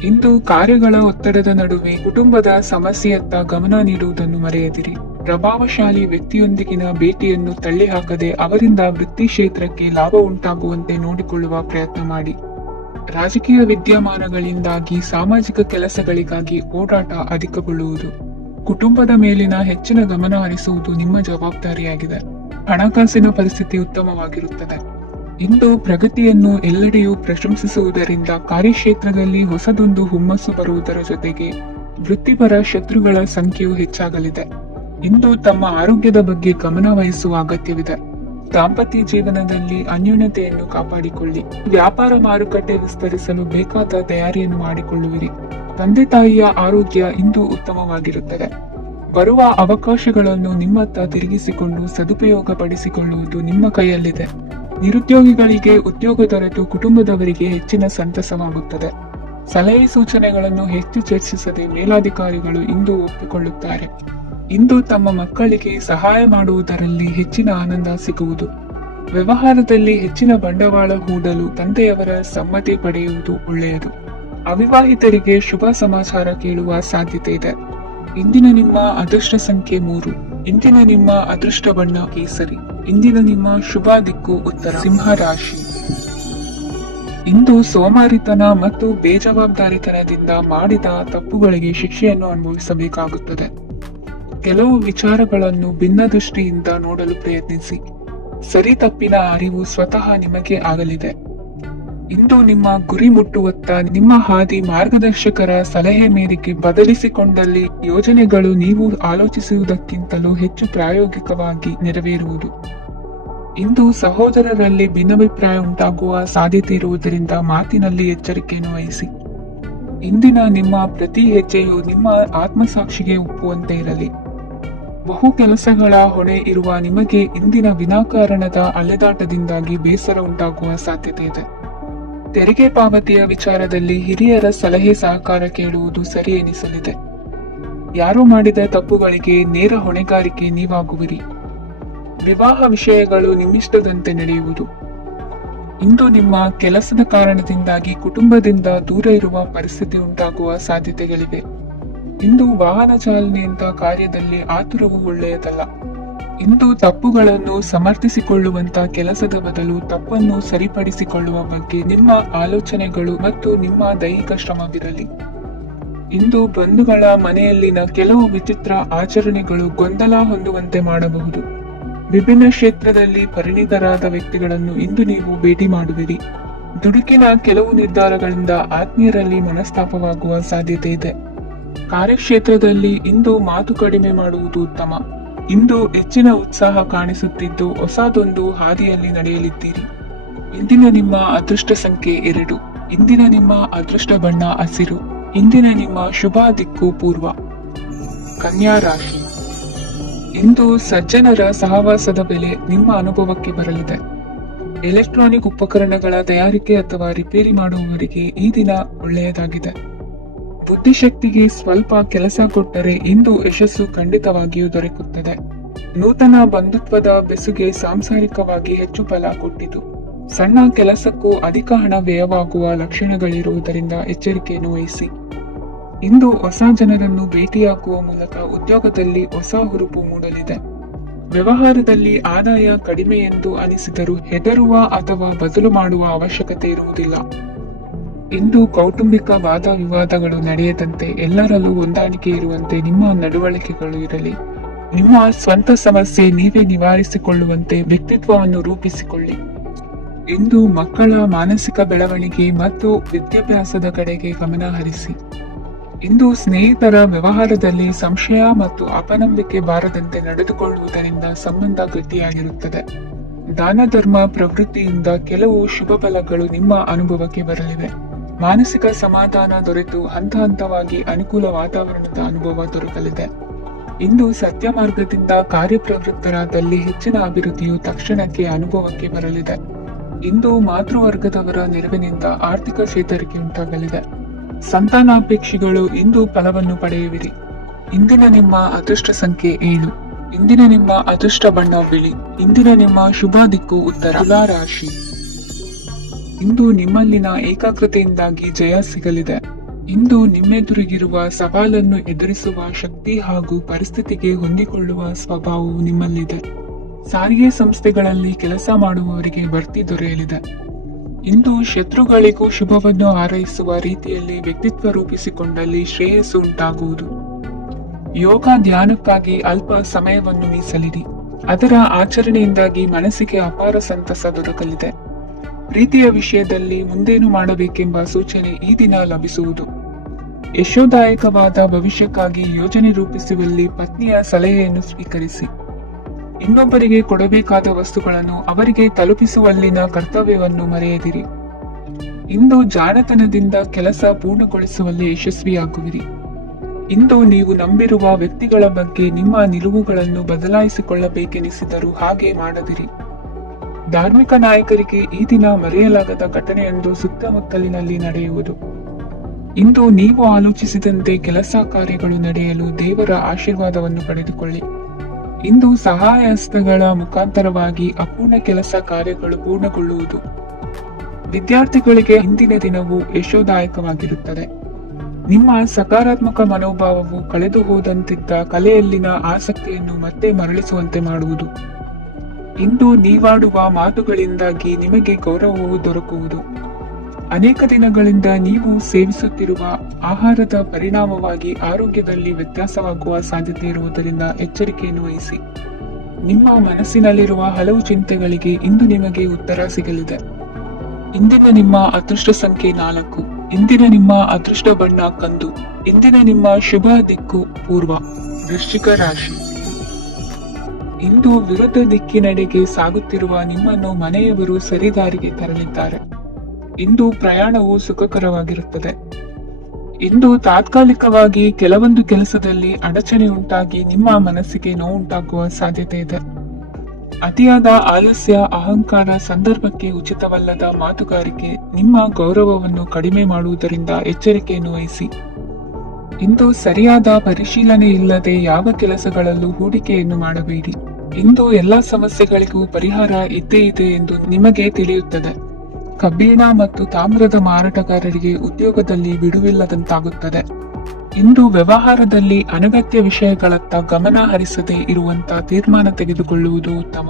ಇಂದು ಕಾರ್ಯಗಳ ಒತ್ತಡದ ನಡುವೆ ಕುಟುಂಬದ ಸಮಸ್ಯೆಯತ್ತ ಗಮನ ನೀಡುವುದನ್ನು ಮರೆಯದಿರಿ. ಪ್ರಭಾವಶಾಲಿ ವ್ಯಕ್ತಿಯೊಂದಿಗಿನ ಭೇಟಿಯನ್ನು ತಳ್ಳಿಹಾಕದೆ ಅವರಿಂದ ವೃತ್ತಿ ಕ್ಷೇತ್ರಕ್ಕೆ ಲಾಭ ಉಂಟಾಗುವಂತೆ ನೋಡಿಕೊಳ್ಳುವ ಪ್ರಯತ್ನ ಮಾಡಿ. ರಾಜಕೀಯ ವಿದ್ಯಮಾನಗಳಿಂದಾಗಿ ಸಾಮಾಜಿಕ ಕೆಲಸಗಳಿಗಾಗಿ ಓಡಾಟ ಅಧಿಕಗೊಳ್ಳುವುದು. ಕುಟುಂಬದ ಮೇಲಿನ ಹೆಚ್ಚಿನ ಗಮನ ಹರಿಸುವುದು ನಿಮ್ಮ ಜವಾಬ್ದಾರಿಯಾಗಿದೆ. ಹಣಕಾಸಿನ ಪರಿಸ್ಥಿತಿ ಉತ್ತಮವಾಗಿರುತ್ತದೆ. ಇಂದು ಪ್ರಗತಿಯನ್ನು ಎಲ್ಲೆಡೆಯೂ ಪ್ರಶಂಸಿಸುವುದರಿಂದ ಕಾರ್ಯಕ್ಷೇತ್ರದಲ್ಲಿ ಹೊಸದೊಂದು ಹುಮ್ಮಸ್ಸು ಬರುವುದರ ಜೊತೆಗೆ ವೃತ್ತಿಪರ ಶತ್ರುಗಳ ಸಂಖ್ಯೆಯು ಹೆಚ್ಚಾಗಲಿದೆ. ಇಂದು ತಮ್ಮ ಆರೋಗ್ಯದ ಬಗ್ಗೆ ಗಮನ ವಹಿಸುವ ಅಗತ್ಯವಿದೆ. ದಾಂಪತ್ಯ ಜೀವನದಲ್ಲಿ ಅನ್ಯೋನ್ಯತೆಯನ್ನು ಕಾಪಾಡಿಕೊಳ್ಳಿ. ವ್ಯಾಪಾರ ಮಾರುಕಟ್ಟೆ ವಿಸ್ತರಿಸಲು ಬೇಕಾದ ತಯಾರಿಯನ್ನು ಮಾಡಿಕೊಳ್ಳುವಿರಿ. ತಂದೆ ತಾಯಿಯ ಆರೋಗ್ಯ ಇಂದು ಉತ್ತಮವಾಗಿರುತ್ತದೆ. ಬರುವ ಅವಕಾಶಗಳನ್ನು ನಿಮ್ಮತ್ತ ತಿರುಗಿಸಿಕೊಂಡು ಸದುಪಯೋಗ ಪಡಿಸಿಕೊಳ್ಳುವುದು ನಿಮ್ಮ ಕೈಯಲ್ಲಿದೆ. ನಿರುದ್ಯೋಗಿಗಳಿಗೆ ಉದ್ಯೋಗ ದೊರೆತು ಕುಟುಂಬದವರಿಗೆ ಹೆಚ್ಚಿನ ಸಂತಸವಾಗುತ್ತದೆ. ಸಲಹೆ ಸೂಚನೆಗಳನ್ನು ಹೆಚ್ಚು ಚರ್ಚಿಸದೆ ಮೇಲಾಧಿಕಾರಿಗಳು ಇಂದು ಒಪ್ಪಿಕೊಳ್ಳುತ್ತಾರೆ. ಇಂದು ತಮ್ಮ ಮಕ್ಕಳಿಗೆ ಸಹಾಯ ಮಾಡುವುದರಲ್ಲಿ ಹೆಚ್ಚಿನ ಆನಂದ ಸಿಗುವುದು. ವ್ಯವಹಾರದಲ್ಲಿ ಹೆಚ್ಚಿನ ಬಂಡವಾಳ ಹೂಡಲು ತಂದೆಯವರ ಸಮ್ಮತಿ ಪಡೆಯುವುದು ಒಳ್ಳೆಯದು. ಅವಿವಾಹಿತರಿಗೆ ಶುಭ ಸಮಾಚಾರ ಕೇಳುವ ಸಾಧ್ಯತೆ ಇದೆ. ಇಂದಿನ ನಿಮ್ಮ ಅದೃಷ್ಟ ಸಂಖ್ಯೆ 3. ಇಂದಿನ ನಿಮ್ಮ ಅದೃಷ್ಟ ಬಣ್ಣ ಕೇಸರಿ. ಇಂದಿನ ನಿಮ್ಮ ಶುಭ ದಿಕ್ಕು ಉತ್ತರ, ಸಿಂಹ ರಾಶಿ. ಇಂದು ಸೋಮಾರಿತನ ಮತ್ತು ಬೇಜವಾಬ್ದಾರಿತನದಿಂದ ಮಾಡಿದ ತಪ್ಪುಗಳಿಗೆ ಶಿಕ್ಷೆಯನ್ನು ಅನುಭವಿಸಬೇಕಾಗುತ್ತದೆ. ಕೆಲವು ವಿಚಾರಗಳನ್ನು ಭಿನ್ನ ದೃಷ್ಟಿಯಿಂದ ನೋಡಲು ಪ್ರಯತ್ನಿಸಿ. ಸರಿ ತಪ್ಪಿನ ಅರಿವು ಸ್ವತಃ ನಿಮಗೆ ಆಗಲಿದೆ. ಇಂದು ನಿಮ್ಮ ಗುರಿ ಮುಟ್ಟುವತ್ತ ನಿಮ್ಮ ಹಾದಿ ಮಾರ್ಗದರ್ಶಕರ ಸಲಹೆ ಮೇರೆಗೆ ಬದಲಿಸಿಕೊಂಡಲ್ಲಿ ಯೋಜನೆಗಳು ನೀವು ಆಲೋಚಿಸುವುದಕ್ಕಿಂತಲೂ ಹೆಚ್ಚು ಪ್ರಾಯೋಗಿಕವಾಗಿ ನೆರವೇರುವುದು. ಇಂದು ಸಹೋದರರಲ್ಲಿ ಭಿನ್ನಾಭಿಪ್ರಾಯ ಉಂಟಾಗುವ ಸಾಧ್ಯತೆ ಇರುವುದರಿಂದ ಮಾತಿನಲ್ಲಿ ಎಚ್ಚರಿಕೆಯನ್ನು ವಹಿಸಿ. ಇಂದಿನ ನಿಮ್ಮ ಪ್ರತಿ ಹೆಜ್ಜೆಯು ನಿಮ್ಮ ಆತ್ಮಸಾಕ್ಷಿಗೆ ಒಪ್ಪುವಂತೆ ಇರಲಿ. ಬಹು ಕೆಲಸಗಳ ಹೊಣೆ ಇರುವ ನಿಮಗೆ ಇಂದಿನ ವಿನಾಕಾರಣದ ಅಲೆದಾಟದಿಂದಾಗಿ ಬೇಸರ ಉಂಟಾಗುವ ಸಾಧ್ಯತೆ ಇದೆ. ತೆರಿಗೆ ಪಾವತಿಯ ವಿಚಾರದಲ್ಲಿ ಹಿರಿಯರ ಸಲಹೆ ಸಹಕಾರ ಕೇಳುವುದು ಸರಿ ಎನಿಸಲಿದೆ. ಯಾರು ಮಾಡಿದ ತಪ್ಪುಗಳಿಗೆ ನೇರ ಹೊಣೆಗಾರಿಕೆ ನೀವಾಗುವಿರಿ. ವಿವಾಹ ವಿಷಯಗಳು ನಿಮ್ಮಿಷ್ಟದಂತೆ ನಡೆಯುವುದು. ಇಂದು ನಿಮ್ಮ ಕೆಲಸದ ಕಾರಣದಿಂದಾಗಿ ಕುಟುಂಬದಿಂದ ದೂರ ಇರುವ ಪರಿಸ್ಥಿತಿ ಉಂಟಾಗುವ ಸಾಧ್ಯತೆಗಳಿವೆ. ಇಂದು ವಾಹನ ಚಾಲನೆಯಂತಹ ಕಾರ್ಯದಲ್ಲಿ ಆತುರವು ಒಳ್ಳೆಯದಲ್ಲ. ಇಂದು ತಪ್ಪುಗಳನ್ನು ಸಮರ್ಥಿಸಿಕೊಳ್ಳುವಂತ ಕೆಲಸದ ಬದಲು ತಪ್ಪನ್ನು ಸರಿಪಡಿಸಿಕೊಳ್ಳುವ ಬಗ್ಗೆ ನಿಮ್ಮ ಆಲೋಚನೆಗಳು ಮತ್ತು ನಿಮ್ಮ ದೈಹಿಕ ಶ್ರಮವಿರಲಿ. ಇಂದು ಬಂಧುಗಳ ಮನೆಯಲ್ಲಿನ ಕೆಲವು ವಿಚಿತ್ರ ಆಚರಣೆಗಳು ಗೊಂದಲ ಹೊಂದುವಂತೆ ಮಾಡಬಹುದು. ವಿಭಿನ್ನ ಕ್ಷೇತ್ರದಲ್ಲಿ ಪರಿಣಿತರಾದ ವ್ಯಕ್ತಿಗಳನ್ನು ಇಂದು ನೀವು ಭೇಟಿ ಮಾಡುವಿರಿ. ದುಡುಕಿನ ಕೆಲವು ನಿರ್ಧಾರಗಳಿಂದ ಆತ್ಮೀಯರಲ್ಲಿ ಮನಸ್ತಾಪವಾಗುವ ಸಾಧ್ಯತೆ ಇದೆ. ಕಾರ್ಯಕ್ಷೇತ್ರದಲ್ಲಿ ಇಂದು ಮಾತು ಕಡಿಮೆ ಮಾಡುವುದು ಉತ್ತಮ. ಇಂದು ಹೆಚ್ಚಿನ ಉತ್ಸಾಹ ಕಾಣಿಸುತ್ತಿದ್ದು ಹೊಸದೊಂದು ಹಾದಿಯಲ್ಲಿ ನಡೆಯಲಿದ್ದೀರಿ. ಇಂದಿನ ನಿಮ್ಮ ಅದೃಷ್ಟ ಸಂಖ್ಯೆ 2. ಇಂದಿನ ನಿಮ್ಮ ಅದೃಷ್ಟ ಬಣ್ಣ ಹಸಿರು. ಇಂದಿನ ನಿಮ್ಮ ಶುಭ ದಿಕ್ಕು ಪೂರ್ವ, ಕನ್ಯಾ ರಾಶಿ. ಇಂದು ಸಜ್ಜನರ ಸಹವಾಸದ ಬೆಲೆ ನಿಮ್ಮ ಅನುಭವಕ್ಕೆ ಬರಲಿದೆ. ಎಲೆಕ್ಟ್ರಾನಿಕ್ ಉಪಕರಣಗಳ ತಯಾರಿಕೆ ಅಥವಾ ರಿಪೇರಿ ಮಾಡುವವರಿಗೆ ಈ ದಿನ ಒಳ್ಳೆಯದಾಗಿದೆ. ಬುದ್ಧಿಶಕ್ತಿಗೆ ಸ್ವಲ್ಪ ಕೆಲಸ ಕೊಟ್ಟರೆ ಇಂದು ಯಶಸ್ಸು ಖಂಡಿತವಾಗಿಯೂ ದೊರಕುತ್ತದೆ. ನೂತನ ಬಂಧುತ್ವದ ಬೆಸುಗೆ ಸಾಂಸಾರಿಕವಾಗಿ ಹೆಚ್ಚು ಫಲ ಕೊಟ್ಟಿತು. ಸಣ್ಣ ಕೆಲಸಕ್ಕೂ ಅಧಿಕ ಹಣ ವ್ಯಯವಾಗುವ ಲಕ್ಷಣಗಳಿರುವುದರಿಂದ ಎಚ್ಚರಿಕೆಯನ್ನು ವಹಿಸಿ. ಇಂದು ಹೊಸ ಜನರನ್ನು ಭೇಟಿಯಾಗುವ ಮೂಲಕ ಉದ್ಯೋಗದಲ್ಲಿ ಹೊಸ ಹುರುಪು ಮೂಡಲಿದೆ. ವ್ಯವಹಾರದಲ್ಲಿ ಆದಾಯ ಕಡಿಮೆ ಎಂದು ಅನಿಸಿದರೂ ಹೆದರುವ ಅಥವಾ ಬದಲು ಮಾಡುವ ಅವಶ್ಯಕತೆ ಇರುವುದಿಲ್ಲ. ಇಂದು ಕೌಟುಂಬಿಕ ವಾದ ವಿವಾದಗಳು ನಡೆಯದಂತೆ ಎಲ್ಲರಲ್ಲೂ ಹೊಂದಾಣಿಕೆ ಇರುವಂತೆ ನಿಮ್ಮ ನಡವಳಿಕೆಗಳು ಇರಲಿ. ನಿಮ್ಮ ಸ್ವಂತ ಸಮಸ್ಯೆ ನೀವೇ ನಿವಾರಿಸಿಕೊಳ್ಳುವಂತೆ ವ್ಯಕ್ತಿತ್ವವನ್ನು ರೂಪಿಸಿಕೊಳ್ಳಿ. ಇಂದು ಮಕ್ಕಳ ಮಾನಸಿಕ ಬೆಳವಣಿಗೆ ಮತ್ತು ವಿದ್ಯಾಭ್ಯಾಸದ ಕಡೆಗೆ ಗಮನ ಹರಿಸಿ. ಇಂದು ಸ್ನೇಹಿತರ ವ್ಯವಹಾರದಲ್ಲಿ ಸಂಶಯ ಮತ್ತು ಅಪನಂಬಿಕೆ ಬಾರದಂತೆ ನಡೆದುಕೊಳ್ಳುವುದರಿಂದ ಸಂಬಂಧ ಗಟ್ಟಿಯಾಗಿರುತ್ತದೆ. ದಾನ ಧರ್ಮ ಪ್ರವೃತ್ತಿಯಿಂದ ಕೆಲವು ಶುಭ ಫಲಗಳು ನಿಮ್ಮ ಅನುಭವಕ್ಕೆ ಬರಲಿವೆ. ಮಾನಸಿಕ ಸಮಾಧಾನ ದೊರೆತು ಹಂತ ಹಂತವಾಗಿ ಅನುಕೂಲ ವಾತಾವರಣದ ಅನುಭವ ದೊರಕಲಿದೆ. ಇಂದು ಸತ್ಯ ಮಾರ್ಗದಿಂದ ಕಾರ್ಯಪ್ರವೃತ್ತರಾದಲ್ಲಿ ಹೆಚ್ಚಿನ ಅಭಿವೃದ್ಧಿಯು ತಕ್ಷಣಕ್ಕೆ ಅನುಭವಕ್ಕೆ ಬರಲಿದೆ. ಇಂದು ಮಾತೃವರ್ಗದವರ ನೆರವಿನಿಂದ ಆರ್ಥಿಕ ಚೇತರಿಕೆ ಉಂಟಾಗಲಿದೆ. ಸಂತಾನಾಪೇಕ್ಷಿಗಳು ಇಂದು ಫಲವನ್ನು ಪಡೆಯುವಿರಿ. ಇಂದಿನ ನಿಮ್ಮ ಅದೃಷ್ಟ ಸಂಖ್ಯೆ 7. ಇಂದಿನ ನಿಮ್ಮ ಅದೃಷ್ಟ ಬಣ್ಣ ಬಿಳಿ. ಇಂದಿನ ನಿಮ್ಮ ಶುಭ ದಿಕ್ಕು ಉತ್ತರ. ತುಲಾ ರಾಶಿ. ಇಂದು ನಿಮ್ಮಲ್ಲಿನ ಏಕಾಗ್ರತೆಯಿಂದಾಗಿ ಜಯ ಸಿಗಲಿದೆ. ಇಂದು ನಿಮ್ಮೆದುರಿಗಿರುವ ಸವಾಲನ್ನು ಎದುರಿಸುವ ಶಕ್ತಿ ಹಾಗೂ ಪರಿಸ್ಥಿತಿಗೆ ಹೊಂದಿಕೊಳ್ಳುವ ಸ್ವಭಾವವು ನಿಮ್ಮಲ್ಲಿದೆ. ಸಾರಿಗೆ ಸಂಸ್ಥೆಗಳಲ್ಲಿ ಕೆಲಸ ಮಾಡುವವರಿಗೆ ಬಡ್ತಿ ದೊರೆಯಲಿದೆ. ಇಂದು ಶತ್ರುಗಳಿಗೂ ಶುಭವನ್ನು ಹಾರೈಸುವ ರೀತಿಯಲ್ಲಿ ವ್ಯಕ್ತಿತ್ವ ರೂಪಿಸಿಕೊಂಡಲ್ಲಿ ಶ್ರೇಯಸ್ಸು ಉಂಟಾಗುವುದು. ಯೋಗ ಧ್ಯಾನಕ್ಕಾಗಿ ಅಲ್ಪ ಸಮಯವನ್ನು ಮೀಸಲಿಡಿ. ಅದರ ಆಚರಣೆಯಿಂದಾಗಿ ಮನಸ್ಸಿಗೆ ಅಪಾರ ಸಂತಸ ದೊರಕಲಿದೆ. ಪ್ರೀತಿಯ ವಿಷಯದಲ್ಲಿ ಮುಂದೇನು ಮಾಡಬೇಕೆಂಬ ಸೂಚನೆ ಈ ದಿನ ಲಭಿಸುವುದು. ಯಶೋದಾಯಕವಾದ ಭವಿಷ್ಯಕ್ಕಾಗಿ ಯೋಜನೆ ರೂಪಿಸುವಲ್ಲಿ ಪತ್ನಿಯ ಸಲಹೆಯನ್ನು ಸ್ವೀಕರಿಸಿ. ಇನ್ನೊಬ್ಬರಿಗೆ ಕೊಡಬೇಕಾದ ವಸ್ತುಗಳನ್ನು ಅವರಿಗೆ ತಲುಪಿಸುವಲ್ಲಿನ ಕರ್ತವ್ಯವನ್ನು ಮರೆಯದಿರಿ. ಇಂದು ಜಾಣತನದಿಂದ ಕೆಲಸ ಪೂರ್ಣಗೊಳಿಸುವಲ್ಲಿ ಯಶಸ್ವಿಯಾಗುವಿರಿ. ಇಂದು ನೀವು ನಂಬಿರುವ ವ್ಯಕ್ತಿಗಳ ಬಗ್ಗೆ ನಿಮ್ಮ ನಿಲುವುಗಳನ್ನು ಬದಲಾಯಿಸಿಕೊಳ್ಳಬೇಕೆನಿಸಿದರೂ ಹಾಗೆ ಮಾಡದಿರಿ. ಧಾರ್ಮಿಕ ನಾಯಕರಿಗೆ ಈ ದಿನ ಮರೆಯಲಾಗದ ಘಟನೆಯೊಂದು ಸುತ್ತಮುತ್ತಲಿನಲ್ಲಿ ನಡೆಯುವುದು. ಇಂದು ನೀವು ಆಲೋಚಿಸಿದಂತೆ ಕೆಲಸ ಕಾರ್ಯಗಳು ನಡೆಯಲು ದೇವರ ಆಶೀರ್ವಾದವನ್ನು ಪಡೆದುಕೊಳ್ಳಿ. ಇಂದು ಸಹಾಯ ಹಸ್ತಗಳ ಮುಖಾಂತರವಾಗಿ ಅಪೂರ್ಣ ಕೆಲಸ ಕಾರ್ಯಗಳು ಪೂರ್ಣಗೊಳ್ಳುವುದು. ವಿದ್ಯಾರ್ಥಿಗಳಿಗೆ ಇಂದಿನ ದಿನವು ಯಶೋದಾಯಕವಾಗಿರುತ್ತದೆ. ನಿಮ್ಮ ಸಕಾರಾತ್ಮಕ ಮನೋಭಾವವು ಕಳೆದು ಹೋದಂತಿದ್ದ ಕಲೆಯಲ್ಲಿನ ಆಸಕ್ತಿಯನ್ನು ಮತ್ತೆ ಮರಳಿಸುವಂತೆ ಮಾಡುವುದು. ಇಂದು ನೀವಾಡುವ ಮಾತುಗಳಿಂದಾಗಿ ನಿಮಗೆ ಗೌರವವು ದೊರಕುವುದು. ಅನೇಕ ದಿನಗಳಿಂದ ನೀವು ಸೇವಿಸುತ್ತಿರುವ ಆಹಾರದ ಪರಿಣಾಮವಾಗಿ ಆರೋಗ್ಯದಲ್ಲಿ ವ್ಯತ್ಯಾಸವಾಗುವ ಸಾಧ್ಯತೆ ಇರುವುದರಿಂದ ಎಚ್ಚರಿಕೆಯನ್ನು ವಹಿಸಿ. ನಿಮ್ಮ ಮನಸ್ಸಿನಲ್ಲಿರುವ ಹಲವು ಚಿಂತೆಗಳಿಗೆ ಇಂದು ನಿಮಗೆ ಉತ್ತರ ಸಿಗಲಿದೆ. ಇಂದಿನ ನಿಮ್ಮ ಅದೃಷ್ಟ ಸಂಖ್ಯೆ 4. ಇಂದಿನ ನಿಮ್ಮ ಅದೃಷ್ಟ ಬಣ್ಣ ಕಂದು. ಇಂದಿನ ನಿಮ್ಮ ಶುಭ ದಿಕ್ಕು ಪೂರ್ವ. ವೃಶ್ಚಿಕ ರಾಶಿ. ಇಂದು ವಿರುದ್ಧ ದಿಕ್ಕಿನೆಡೆಗೆ ಸಾಗುತ್ತಿರುವ ನಿಮ್ಮನ್ನು ಮನೆಯವರು ಸರಿದಾರಿಗೆ ತರಲಿದ್ದಾರೆ. ಇಂದು ಪ್ರಯಾಣವು ಸುಖಕರವಾಗಿರುತ್ತದೆ. ಇಂದು ತಾತ್ಕಾಲಿಕವಾಗಿ ಕೆಲವೊಂದು ಕೆಲಸದಲ್ಲಿ ಅಡಚಣೆ ಉಂಟಾಗಿ ನಿಮ್ಮ ಮನಸ್ಸಿಗೆ ನೋವುಂಟಾಗುವ ಸಾಧ್ಯತೆ ಇದೆ. ಅತಿಯಾದ ಆಲಸ್ಯ, ಅಹಂಕಾರ, ಸಂದರ್ಭಕ್ಕೆ ಉಚಿತವಲ್ಲದ ಮಾತುಗಾರಿಕೆ ನಿಮ್ಮ ಗೌರವವನ್ನು ಕಡಿಮೆ ಮಾಡುವುದರಿಂದ ಎಚ್ಚರಿಕೆಯನ್ನು ವಹಿಸಿ. ಇಂದು ಸರಿಯಾದ ಪರಿಶೀಲನೆ ಇಲ್ಲದೆ ಯಾವ ಕೆಲಸಗಳಲ್ಲೂ ಹೂಡಿಕೆಯನ್ನು ಮಾಡಬೇಡಿ. ಇಂದು ಎಲ್ಲಾ ಸಮಸ್ಯೆಗಳಿಗೂ ಪರಿಹಾರ ಇದ್ದೇ ಇದೆ ಎಂದು ನಿಮಗೆ ತಿಳಿಯುತ್ತದೆ. ಕಬ್ಬಿಣ ಮತ್ತು ತಾಮ್ರದ ಮಾರಾಟಗಾರರಿಗೆ ಉದ್ಯೋಗದಲ್ಲಿ ಬಿಡುವಿಲ್ಲದಂತಾಗುತ್ತದೆ. ಇಂದು ವ್ಯವಹಾರದಲ್ಲಿ ಅನಗತ್ಯ ವಿಷಯಗಳತ್ತ ಗಮನ ಹರಿಸದೆ ಇರುವಂತ ತೀರ್ಮಾನ ತೆಗೆದುಕೊಳ್ಳುವುದು ಉತ್ತಮ.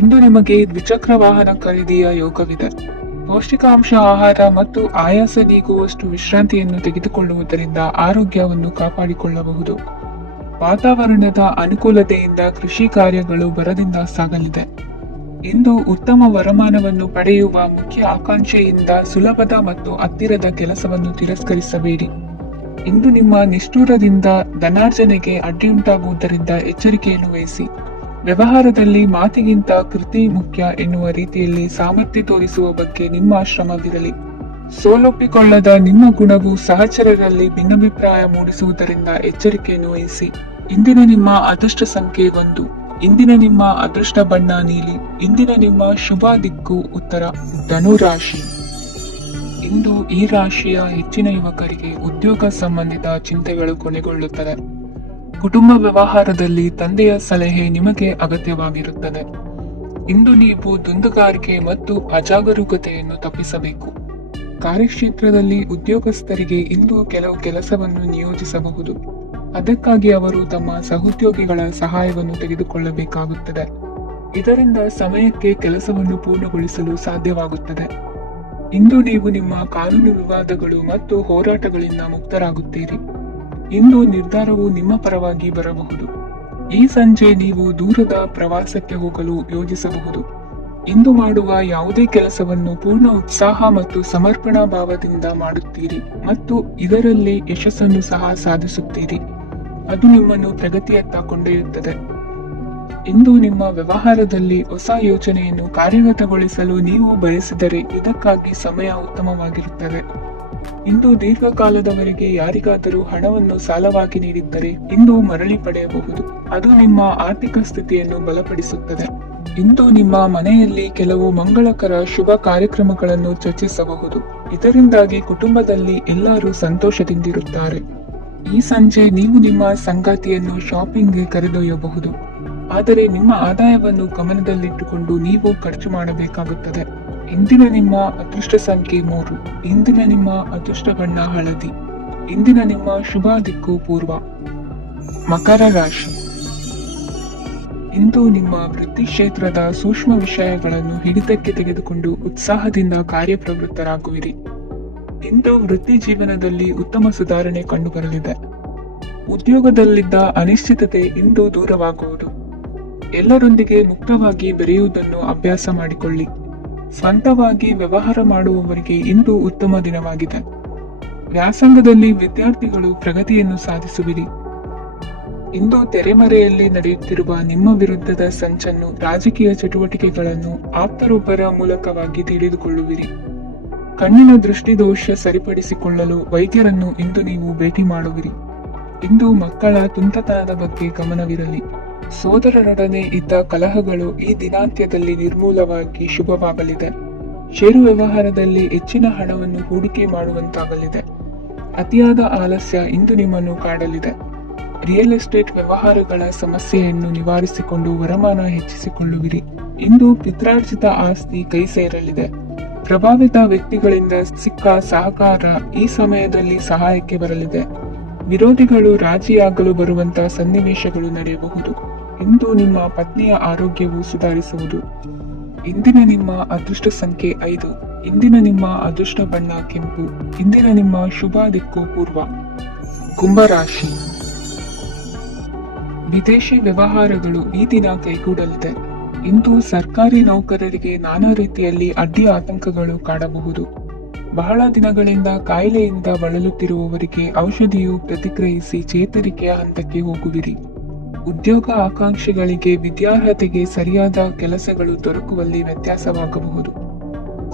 ಇಂದು ನಿಮಗೆ ದ್ವಿಚಕ್ರ ವಾಹನ ಖರೀದಿಯ ಯೋಗವಿದೆ. ಪೌಷ್ಟಿಕಾಂಶ ಆಹಾರ ಮತ್ತು ಆಯಾಸ ನೀಗುವಷ್ಟು ವಿಶ್ರಾಂತಿಯನ್ನು ತೆಗೆದುಕೊಳ್ಳುವುದರಿಂದ ಆರೋಗ್ಯವನ್ನು ಕಾಪಾಡಿಕೊಳ್ಳಬಹುದು. ವಾತಾವರಣದ ಅನುಕೂಲತೆಯಿಂದ ಕೃಷಿ ಕಾರ್ಯಗಳು ಭರದಿಂದ ಸಾಗಲಿದೆ. ಇಂದು ಉತ್ತಮ ವರಮಾನವನ್ನು ಪಡೆಯುವ ಮುಖ್ಯ ಆಕಾಂಕ್ಷೆಯಿಂದ ಸುಲಭದ ಮತ್ತು ಹತ್ತಿರದ ಕೆಲಸವನ್ನು ತಿರಸ್ಕರಿಸಬೇಡಿ. ಇಂದು ನಿಮ್ಮ ನಿಷ್ಠೂರದಿಂದ ಧನಾರ್ಜನೆಗೆ ಅಡ್ಡಿಯುಂಟಾಗುವುದರಿಂದ ಎಚ್ಚರಿಕೆಯನ್ನು ವಹಿಸಿ. ವ್ಯವಹಾರದಲ್ಲಿ ಮಾತಿಗಿಂತ ಕೃತಿ ಮುಖ್ಯ ಎನ್ನುವ ರೀತಿಯಲ್ಲಿ ಸಾಮರ್ಥ್ಯ ತೋರಿಸುವ ಬಗ್ಗೆ ನಿಮ್ಮ ಶ್ರಮವಿರಲಿ. ಸೋಲೊಪ್ಪಿಕೊಳ್ಳದ ನಿಮ್ಮ ಗುಣವು ಸಹಚರರಲ್ಲಿ ಭಿನ್ನಾಭಿಪ್ರಾಯ ಮೂಡಿಸುವುದರಿಂದ ಎಚ್ಚರಿಕೆಯನ್ನು ವಹಿಸಿ. ಇಂದಿನ ನಿಮ್ಮ ಅದೃಷ್ಟ ಸಂಖ್ಯೆ 1. ಇಂದಿನ ನಿಮ್ಮ ಅದೃಷ್ಟ ಬಣ್ಣ ನೀಲಿ. ಇಂದಿನ ನಿಮ್ಮ ಶುಭ ದಿಕ್ಕು ಉತ್ತರ. ಧನುರಾಶಿ. ಇಂದು ಈ ರಾಶಿಯ ಹೆಚ್ಚಿನ ಯುವಕರಿಗೆ ಉದ್ಯೋಗ ಸಂಬಂಧಿತ ಚಿಂತೆಗಳು ಕೊನೆಗೊಳ್ಳುತ್ತದೆ. ಕುಟುಂಬ ವ್ಯವಹಾರದಲ್ಲಿ ತಂದೆಯ ಸಲಹೆ ನಿಮಗೆ ಅಗತ್ಯವಾಗಿರುತ್ತದೆ. ಇಂದು ನೀವು ದುಂದುಗಾರಿಕೆ ಮತ್ತು ಅಜಾಗರೂಕತೆಯನ್ನು ತಪ್ಪಿಸಬೇಕು. ಕಾರ್ಯಕ್ಷೇತ್ರದಲ್ಲಿ ಉದ್ಯೋಗಸ್ಥರಿಗೆ ಇಂದು ಕೆಲವು ಕೆಲಸವನ್ನು ನಿಯೋಜಿಸಬಹುದು. ಅದಕ್ಕಾಗಿ ಅವರು ತಮ್ಮ ಸಹೋದ್ಯೋಗಿಗಳ ಸಹಾಯವನ್ನು ತೆಗೆದುಕೊಳ್ಳಬೇಕಾಗುತ್ತದೆ. ಇದರಿಂದ ಸಮಯಕ್ಕೆ ಕೆಲಸವನ್ನು ಪೂರ್ಣಗೊಳಿಸಲು ಸಾಧ್ಯವಾಗುತ್ತದೆ. ಇಂದು ನೀವು ನಿಮ್ಮ ಕಾನೂನು ವಿವಾದಗಳು ಮತ್ತು ಹೋರಾಟಗಳಿಂದ ಮುಕ್ತರಾಗುತ್ತೀರಿ. ಇಂದು ನಿರ್ಧಾರವು ನಿಮ್ಮ ಪರವಾಗಿ ಬರಬಹುದು. ಈ ಸಂಜೆ ನೀವು ದೂರದ ಪ್ರವಾಸಕ್ಕೆ ಹೋಗಲು ಯೋಜಿಸಬಹುದು. ಇಂದು ಮಾಡುವ ಯಾವುದೇ ಕೆಲಸವನ್ನು ಪೂರ್ಣ ಉತ್ಸಾಹ ಮತ್ತು ಸಮರ್ಪಣಾ ಭಾವದಿಂದ ಮಾಡುತ್ತೀರಿ ಮತ್ತು ಇದರಲ್ಲಿ ಯಶಸ್ಸನ್ನು ಸಹ ಸಾಧಿಸುತ್ತೀರಿ. ಅದು ನಿಮ್ಮನ್ನು ಪ್ರಗತಿಯತ್ತ ಕೊಂಡೊಯ್ಯುತ್ತದೆ. ಇಂದು ನಿಮ್ಮ ವ್ಯವಹಾರದಲ್ಲಿ ಹೊಸ ಯೋಜನೆಯನ್ನು ಕಾರ್ಯಗತಗೊಳಿಸಲು ನೀವು ಬಯಸಿದರೆ ಇದಕ್ಕಾಗಿ ಸಮಯ ಉತ್ತಮವಾಗಿರುತ್ತದೆ. ಇಂದು ದೀರ್ಘಕಾಲದವರೆಗೆ ಯಾರಿಗಾದರೂ ಹಣವನ್ನು ಸಾಲವಾಗಿ ನೀಡಿದ್ದರೆ ಇಂದು ಮರಳಿ ಪಡೆಯಬಹುದು. ಅದು ನಿಮ್ಮ ಆರ್ಥಿಕ ಸ್ಥಿತಿಯನ್ನು ಬಲಪಡಿಸುತ್ತದೆ. ಇಂದು ನಿಮ್ಮ ಮನೆಯಲ್ಲಿ ಕೆಲವು ಮಂಗಳಕರ ಶುಭ ಕಾರ್ಯಕ್ರಮಗಳನ್ನು ಚರ್ಚಿಸಬಹುದು. ಇದರಿಂದಾಗಿ ಕುಟುಂಬದಲ್ಲಿ ಎಲ್ಲರೂ ಸಂತೋಷದಿಂದಿರುತ್ತಾರೆ. ಈ ಸಂಜೆ ನೀವು ನಿಮ್ಮ ಸಂಗಾತಿಯನ್ನು ಶಾಪಿಂಗ್ಗೆ ಕರೆದೊಯ್ಯಬಹುದು. ಆದರೆ ನಿಮ್ಮ ಆದಾಯವನ್ನು ಗಮನದಲ್ಲಿಟ್ಟುಕೊಂಡು ನೀವು ಖರ್ಚು ಮಾಡಬೇಕಾಗುತ್ತದೆ. ಇಂದಿನ ನಿಮ್ಮ ಅದೃಷ್ಟ ಸಂಖ್ಯೆ 3. ಇಂದಿನ ನಿಮ್ಮ ಅದೃಷ್ಟ ಬಣ್ಣ ಹಳದಿ. ಇಂದಿನ ನಿಮ್ಮ ಶುಭ ದಿಕ್ಕು ಪೂರ್ವ. ಮಕರ ರಾಶಿ. ಇಂದು ನಿಮ್ಮ ವೃತ್ತಿ ಕ್ಷೇತ್ರದ ಸೂಕ್ಷ್ಮ ವಿಷಯಗಳನ್ನು ಹಿಡಿತಕ್ಕೆ ತೆಗೆದುಕೊಂಡು ಉತ್ಸಾಹದಿಂದ ಕಾರ್ಯಪ್ರವೃತ್ತರಾಗುವಿರಿ. ಇಂದು ವೃತ್ತಿ ಜೀವನದಲ್ಲಿ ಉತ್ತಮ ಸುಧಾರಣೆ ಕಂಡುಬರಲಿದೆ. ಉದ್ಯೋಗದಲ್ಲಿದ್ದ ಅನಿಶ್ಚಿತತೆ ಇಂದು ದೂರವಾಗುವುದು. ಎಲ್ಲರೊಂದಿಗೆ ಮುಕ್ತವಾಗಿ ಬೆರೆಯುವುದನ್ನು ಅಭ್ಯಾಸ ಮಾಡಿಕೊಳ್ಳಿ. ಸ್ವಂತವಾಗಿ ವ್ಯವಹಾರ ಮಾಡುವವರಿಗೆ ಇಂದು ಉತ್ತಮ ದಿನವಾಗಿದೆ. ವ್ಯಾಸಂಗದಲ್ಲಿ ವಿದ್ಯಾರ್ಥಿಗಳು ಪ್ರಗತಿಯನ್ನು ಸಾಧಿಸುವಿರಿ. ಇಂದು ತೆರೆಮರೆಯಲ್ಲಿ ನಡೆಯುತ್ತಿರುವ ನಿಮ್ಮ ವಿರುದ್ಧದ ಸಂಚನ್ನು, ರಾಜಕೀಯ ಚಟುವಟಿಕೆಗಳನ್ನು ಆಪ್ತರೊಬ್ಬರ ಮೂಲಕವಾಗಿ ತಿಳಿದುಕೊಳ್ಳುವಿರಿ. ಕಣ್ಣಿನ ದೃಷ್ಟಿದೋಷ ಸರಿಪಡಿಸಿಕೊಳ್ಳಲು ವೈದ್ಯರನ್ನು ಇಂದು ನೀವು ಭೇಟಿ ಮಾಡುವಿರಿ. ಇಂದು ಮಕ್ಕಳ ತುಂಟತನದ ಬಗ್ಗೆ ಗಮನವಿರಲಿ. ಸೋದರರೊಡನೆ ಇದ್ದ ಕಲಹಗಳು ಈ ದಿನಾಂತ್ಯದಲ್ಲಿ ನಿರ್ಮೂಲವಾಗಿ ಶುಭವಾಗಲಿದೆ. ಷೇರು ವ್ಯವಹಾರದಲ್ಲಿ ಹೆಚ್ಚಿನ ಹಣವನ್ನು ಹೂಡಿಕೆ ಮಾಡುವಂತಾಗಲಿದೆ. ಅತಿಯಾದ ಆಲಸ್ಯ ಇಂದು ನಿಮ್ಮನ್ನು ಕಾಡಲಿದೆ. ರಿಯಲ್ ಎಸ್ಟೇಟ್ ವ್ಯವಹಾರಗಳ ಸಮಸ್ಯೆಯನ್ನು ನಿವಾರಿಸಿಕೊಂಡು ವರಮಾನ ಹೆಚ್ಚಿಸಿಕೊಳ್ಳುವಿರಿ. ಇಂದು ಪಿತ್ರಾರ್ಜಿತ ಆಸ್ತಿ ಕೈ ಸೇರಲಿದೆ. ಪ್ರಭಾವಿತ ವ್ಯಕ್ತಿಗಳಿಂದ ಸಿಕ್ಕ ಸಹಕಾರ ಈ ಸಮಯದಲ್ಲಿ ಸಹಾಯಕ್ಕೆ ಬರಲಿದೆ. ವಿರೋಧಿಗಳು ರಾಜಿಯಾಗಲು ಬರುವಂತಹ ಸನ್ನಿವೇಶಗಳು ನಡೆಯಬಹುದು. ಇಂದು ನಿಮ್ಮ ಪತ್ನಿಯ ಆರೋಗ್ಯವು ಸುಧಾರಿಸುವುದು. ಇಂದಿನ ನಿಮ್ಮ ಅದೃಷ್ಟ ಸಂಖ್ಯೆ 5. ಇಂದಿನ ನಿಮ್ಮ ಅದೃಷ್ಟ ಬಣ್ಣ ಕೆಂಪು. ಇಂದಿನ ನಿಮ್ಮ ಶುಭ ದಿಕ್ಕು ಪೂರ್ವ. ಕುಂಭರಾಶಿ. ವಿದೇಶಿ ವ್ಯವಹಾರಗಳು ಈ ದಿನ ಕೈಗೂಡಲಿದೆ. ಇಂದು ಸರ್ಕಾರಿ ನೌಕರರಿಗೆ ನಾನಾ ರೀತಿಯಲ್ಲಿ ಅಡ್ಡಿ ಆತಂಕಗಳು ಕಾಡಬಹುದು. ಬಹಳ ದಿನಗಳಿಂದ ಕಾಯಿಲೆಯಿಂದ ಬಳಲುತ್ತಿರುವವರಿಗೆ ಔಷಧಿಯು ಪ್ರತಿಕ್ರಿಯಿಸಿ ಚೇತರಿಕೆಯ ಹಂತಕ್ಕೆ ಹೋಗುವಿರಿ. ಉದ್ಯೋಗ ಆಕಾಂಕ್ಷಿಗಳಿಗೆ ವಿದ್ಯಾರ್ಹತೆಗೆ ಸರಿಯಾದ ಕೆಲಸಗಳು ದೊರಕುವಲ್ಲಿ ವ್ಯತ್ಯಾಸವಾಗಬಹುದು.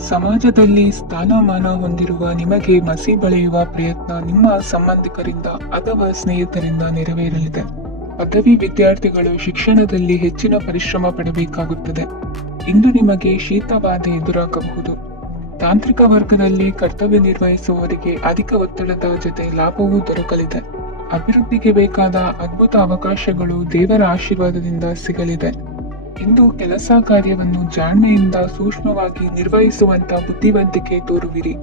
ಸಮಾಜದಲ್ಲಿ ಸ್ಥಾನಮಾನ ಹೊಂದಿರುವ ನಿಮಗೆ ಮಸಿ ಬಳಿಯುವ ಪ್ರಯತ್ನ ನಿಮ್ಮ ಸಂಬಂಧಿಕರಿಂದ ಅಥವಾ ಸ್ನೇಹಿತರಿಂದ ನೆರವೇರಲಿದೆ. ಪದವಿ ವಿದ್ಯಾರ್ಥಿಗಳು ಶಿಕ್ಷಣದಲ್ಲಿ ಹೆಚ್ಚಿನ ಪರಿಶ್ರಮ ಪಡಬೇಕಾಗುತ್ತದೆ. ಇಂದು ನಿಮಗೆ ಶೀತಬಾಧೆ ಎದುರಾಗಬಹುದು. ತಾಂತ್ರಿಕ ವರ್ಗದಲ್ಲಿ ಕರ್ತವ್ಯ ನಿರ್ವಹಿಸುವವರಿಗೆ ಅಧಿಕ ಒತ್ತಡದ ಜೊತೆ ಲಾಭವೂ ದೊರಕಲಿದೆ. ಅಭಿವೃದ್ಧಿಗೆ ಬೇಕಾದ ಅದ್ಭುತ ಅವಕಾಶಗಳು ದೇವರ ಆಶೀರ್ವಾದದಿಂದ ಸಿಗಲಿದೆ. ಇಂದು ಕೆಲಸ ಕಾರ್ಯವನ್ನು ಜಾಣ್ಮೆಯಿಂದ ಸೂಕ್ಷ್ಮವಾಗಿ ನಿರ್ವಹಿಸುವಂತ ಬುದ್ಧಿವಂತಿಕೆ ತೋರುವಿರಿ.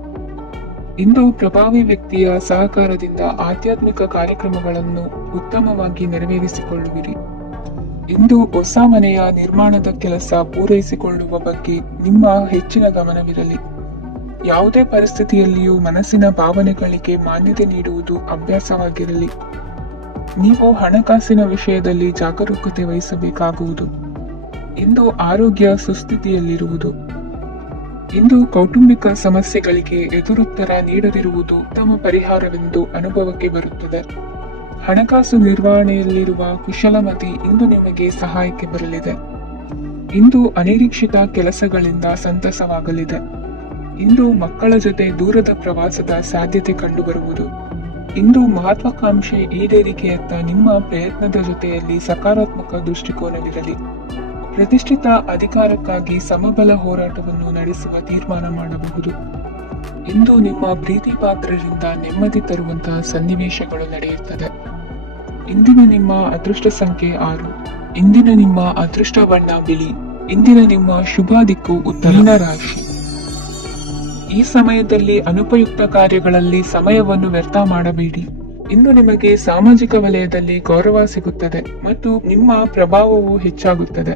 ಇಂದು ಪ್ರಭಾವಿ ವ್ಯಕ್ತಿಯ ಸಹಕಾರದಿಂದ ಆಧ್ಯಾತ್ಮಿಕ ಕಾರ್ಯಕ್ರಮಗಳನ್ನು ಉತ್ತಮವಾಗಿ ನೆರವೇರಿಸಿಕೊಳ್ಳುವಿರಿ. ಇಂದು ಹೊಸ ಮನೆಯ ನಿರ್ಮಾಣದ ಕೆಲಸ ಪೂರೈಸಿಕೊಳ್ಳುವ ಬಗ್ಗೆ ನಿಮ್ಮ ಹೆಚ್ಚಿನ ಗಮನವಿರಲಿ. ಯಾವುದೇ ಪರಿಸ್ಥಿತಿಯಲ್ಲಿಯೂ ಮನಸ್ಸಿನ ಭಾವನೆಗಳಿಗೆ ಮಾನ್ಯತೆ ನೀಡುವುದು ಅಭ್ಯಾಸವಾಗಿರಲಿ. ನೀವು ಹಣಕಾಸಿನ ವಿಷಯದಲ್ಲಿ ಜಾಗರೂಕತೆ ವಹಿಸಬೇಕಾಗುವುದು. ಇಂದು ಆರೋಗ್ಯ ಸುಸ್ಥಿತಿಯಲ್ಲಿರುವುದು. ಇಂದು ಕೌಟುಂಬಿಕ ಸಮಸ್ಯೆಗಳಿಗೆ ಎದುರುತ್ತರ ನೀಡದಿರುವುದು ಉತ್ತಮ ಪರಿಹಾರವೆಂದು ಅನುಭವಕ್ಕೆ ಬರುತ್ತದೆ. ಹಣಕಾಸು ನಿರ್ವಹಣೆಯಲ್ಲಿರುವ ಕುಶಲಮತಿ ಇಂದು ನಿಮಗೆ ಸಹಾಯಕ್ಕೆ ಬರಲಿದೆ. ಇಂದು ಅನಿರೀಕ್ಷಿತ ಕೆಲಸಗಳಿಂದ ಸಂತಸವಾಗಲಿದೆ. ಇಂದು ಮಕ್ಕಳ ಜೊತೆ ದೂರದ ಪ್ರವಾಸದ ಸಾಧ್ಯತೆ ಕಂಡುಬರುವುದು. ಇಂದು ಮಹತ್ವಾಕಾಂಕ್ಷೆ ಈಡೇರಿಕೆಯತ್ತ ನಿಮ್ಮ ಪ್ರಯತ್ನದ ಜೊತೆಯಲ್ಲಿ ಸಕಾರಾತ್ಮಕ ದೃಷ್ಟಿಕೋನವಿರಲಿ. ಪ್ರತಿಷ್ಠಿತ ಅಧಿಕಾರಕ್ಕಾಗಿ ಸಮಬಲ ಹೋರಾಟವನ್ನು ನಡೆಸುವ ತೀರ್ಮಾನ ಮಾಡಬಹುದು. ಇಂದು ನಿಮ್ಮ ಪ್ರೀತಿ ಪಾತ್ರರಿಂದ ನೆಮ್ಮದಿ ತರುವಂತಹ ಸನ್ನಿವೇಶಗಳು ನಡೆಯುತ್ತದೆ. ಇಂದಿನ ನಿಮ್ಮ ಅದೃಷ್ಟ ಸಂಖ್ಯೆ 6. ಇಂದಿನ ನಿಮ್ಮ ಅದೃಷ್ಟ ಬಣ್ಣ ಬಿಳಿ. ಇಂದಿನ ನಿಮ್ಮ ಶುಭ ದಿಕ್ಕು ಉತ್ತರ ರಾಶಿ. ಈ ಸಮಯದಲ್ಲಿ ಅನುಪಯುಕ್ತ ಕಾರ್ಯಗಳಲ್ಲಿ ಸಮಯವನ್ನು ವ್ಯರ್ಥ ಮಾಡಬೇಡಿ. ಇಂದು ನಿಮಗೆ ಸಾಮಾಜಿಕ ವಲಯದಲ್ಲಿ ಗೌರವ ಸಿಗುತ್ತದೆ ಮತ್ತು ನಿಮ್ಮ ಪ್ರಭಾವವು ಹೆಚ್ಚಾಗುತ್ತದೆ.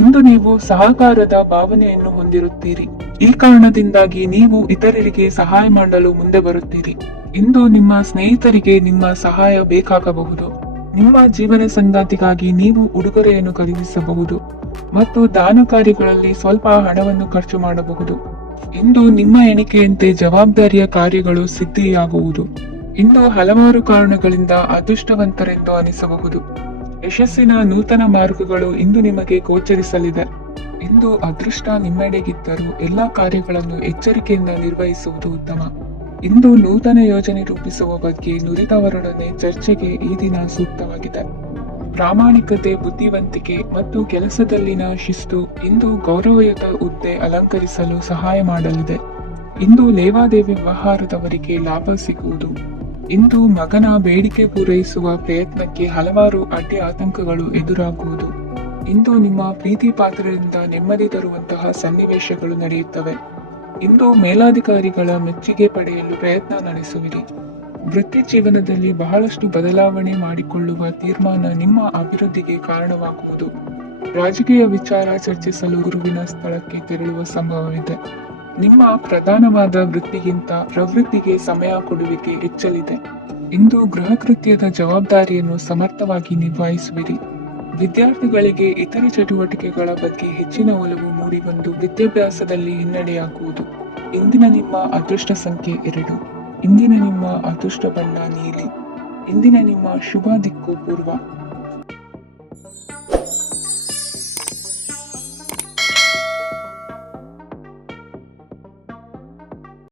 ಇಂದು ನೀವು ಸಹಕಾರದ ಭಾವನೆಯನ್ನು ಹೊಂದಿರುತ್ತೀರಿ. ಈ ಕಾರಣದಿಂದಾಗಿ ನೀವು ಇತರರಿಗೆ ಸಹಾಯ ಮಾಡಲು ಮುಂದೆ ಬರುತ್ತೀರಿ. ಇಂದು ನಿಮ್ಮ ಸ್ನೇಹಿತರಿಗೆ ನಿಮ್ಮ ಸಹಾಯ ಬೇಕಾಗಬಹುದು. ನಿಮ್ಮ ಜೀವನ ಸಂಗಾತಿಗಾಗಿ ನೀವು ಉಡುಗೊರೆಯನ್ನು ಖರೀದಿಸಬಹುದು ಮತ್ತು ದಾನ ಕಾರ್ಯಗಳಲ್ಲಿ ಸ್ವಲ್ಪ ಹಣವನ್ನು ಖರ್ಚು ಮಾಡಬಹುದು. ಇಂದು ನಿಮ್ಮ ಎಣಿಕೆಯಂತೆ ಜವಾಬ್ದಾರಿಯ ಕಾರ್ಯಗಳು ಸಿದ್ಧಿಯಾಗುವುದು. ಇಂದು ಹಲವಾರು ಕಾರಣಗಳಿಂದ ಅದೃಷ್ಟವಂತರೆಂದು ಅನಿಸಬಹುದು. ಯಶಸ್ಸಿನ ನೂತನ ಮಾರ್ಗಗಳು ಇಂದು ನಿಮಗೆ ಗೋಚರಿಸಲಿದೆ. ಇಂದು ಅದೃಷ್ಟ ನಿಮ್ಮೆಡೆಗಿದ್ದರೂ ಎಲ್ಲಾ ಕಾರ್ಯಗಳನ್ನು ಎಚ್ಚರಿಕೆಯಿಂದ ನಿರ್ವಹಿಸುವುದು ಉತ್ತಮ. ಇಂದು ನೂತನ ಯೋಜನೆ ರೂಪಿಸುವ ಬಗ್ಗೆ ನುರಿತವರೊಡನೆ ಚರ್ಚೆಗೆ ಈ ದಿನ ಸೂಕ್ತವಾಗಿದೆ. ಪ್ರಾಮಾಣಿಕತೆ, ಬುದ್ಧಿವಂತಿಕೆ ಮತ್ತು ಕೆಲಸದಲ್ಲಿನ ಶಿಸ್ತು ಇಂದು ಗೌರವಯುತ ಹುದ್ದೆ ಅಲಂಕರಿಸಲು ಸಹಾಯ ಮಾಡಲಿದೆ. ಇಂದು ಲೇವಾದೇವಿ ವ್ಯವಹಾರದವರಿಗೆ ಲಾಭ ಸಿಗುವುದು. ಇಂದು ಮಗನ ಬೇಡಿಕೆ ಪೂರೈಸುವ ಪ್ರಯತ್ನಕ್ಕೆ ಹಲವಾರು ಅಡ್ಡಿ ಆತಂಕಗಳು ಎದುರಾಗುವುದು. ಇಂದು ನಿಮ್ಮ ಪ್ರೀತಿ ಪಾತ್ರರಿಂದ ನೆಮ್ಮದಿ ತರುವಂತಹ ಸನ್ನಿವೇಶಗಳು ನಡೆಯುತ್ತವೆ. ಇಂದು ಮೇಲಾಧಿಕಾರಿಗಳ ಮೆಚ್ಚುಗೆ ಪಡೆಯಲು ಪ್ರಯತ್ನ ನಡೆಸುವಿರಿ. ವೃತ್ತಿ ಜೀವನದಲ್ಲಿ ಬಹಳಷ್ಟು ಬದಲಾವಣೆ ಮಾಡಿಕೊಳ್ಳುವ ತೀರ್ಮಾನ ನಿಮ್ಮ ಅಭಿವೃದ್ಧಿಗೆ ಕಾರಣವಾಗುವುದು. ರಾಜಕೀಯ ವಿಚಾರ ಚರ್ಚಿಸಲು ಗುರುವಿನ ಸ್ಥಳಕ್ಕೆ ತೆರಳುವ ಸಂಭವವಿದೆ. ನಿಮ್ಮ ಪ್ರಧಾನವಾದ ವೃತ್ತಿಗಿಂತ ಪ್ರವೃತ್ತಿಗೆ ಸಮಯ ಕೊಡುವಿಕೆ ಹೆಚ್ಚಲಿದೆ. ಇಂದು ಗೃಹ ಕೃತ್ಯದ ಜವಾಬ್ದಾರಿಯನ್ನು ಸಮರ್ಥವಾಗಿ ನಿಭಾಯಿಸುವಿರಿ. ವಿದ್ಯಾರ್ಥಿಗಳಿಗೆ ಇತರೆ ಚಟುವಟಿಕೆಗಳ ಬಗ್ಗೆ ಹೆಚ್ಚಿನ ಒಲವು ಮೂಡಿಬಂದು ವಿದ್ಯಾಭ್ಯಾಸದಲ್ಲಿ ಹಿನ್ನಡೆಯಾಗುವುದು. ಇಂದಿನ ನಿಮ್ಮ ಅದೃಷ್ಟ ಸಂಖ್ಯೆ 2. ಇಂದಿನ ನಿಮ್ಮ ಅದೃಷ್ಟ ಬಣ್ಣ ನೀಲಿ. ಇಂದಿನ ನಿಮ್ಮ ಶುಭ ದಿಕ್ಕು ಪೂರ್ವ.